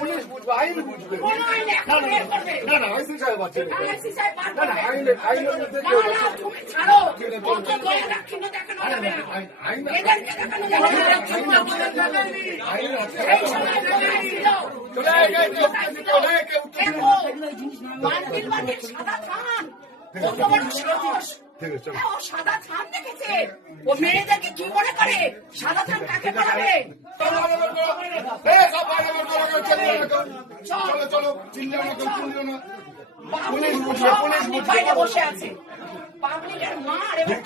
Police বুঝবে, আইন বুঝবে। না না আইসি সাহেব আছে, না না আইনের মধ্যে কেউ সাদা থান দেখেছে, ও মেয়েদেরকে কি মনে করে? সাদা থান কাকে পড়াবে? চলো চলো, চিল্লো না কেউ, চিল্লো না। বাইরে বসে আছে, পাবলিকের মার এবং